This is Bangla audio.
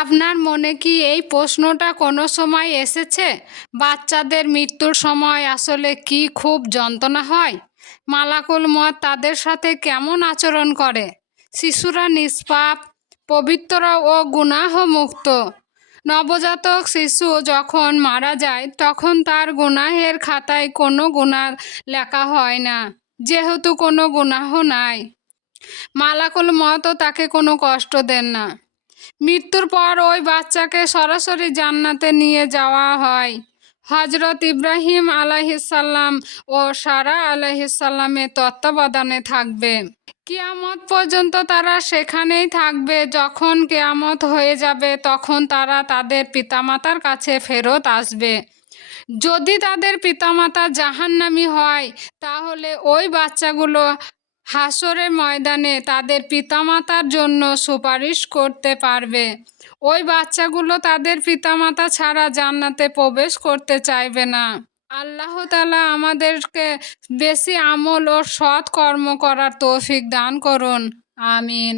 আপনার মনে কি এই প্রশ্নটা কোনো সময় এসেছে? বাচ্চাদের মৃত্যুর সময় আসলে কি খুব যন্ত্রণা হয়? মালাকুল মত তাদের সাথে কেমন আচরণ করে? শিশুরা নিষ্পাপ, পবিত্র ও গুনাহ মুক্ত নবজাতক শিশু যখন মারা যায়, তখন তার গুনাহের খাতায় কোনো গুনাহ লেখা হয় না, যেহেতু কোনো গুনাহ নাই। মালাকুল মতও তাকে কোনো কষ্ট দেন না। মৃত্যুর পর ওই বাচ্চাকে সরাসরি জান্নাতে নিয়ে যাওয়া হয়। হজরত ইব্রাহিম আলাহিসাল্লাম ও সারা আলাহিসাল্লামের তত্ত্বাবধানে থাকবে। কিয়ামত পর্যন্ত তারা সেখানেই থাকবে। যখন কেয়ামত হয়ে যাবে, তখন তারা তাদের পিতামাতার কাছে ফেরত আসবে। যদি তাদের পিতামাতা জাহান্নামি হয়, তাহলে ওই বাচ্চাগুলো হাসরের ময়দানে তাদের পিতামাতার জন্য সুপারিশ করতে পারবে। ওই বাচ্চাগুলো তাদের পিতামাতা ছাড়া জান্নাতে প্রবেশ করতে চাইবে না। আল্লাহ তালা আমাদেরকে বেশি আমল ও সৎ কর্ম করার তৌফিক দান করুন। আমিন।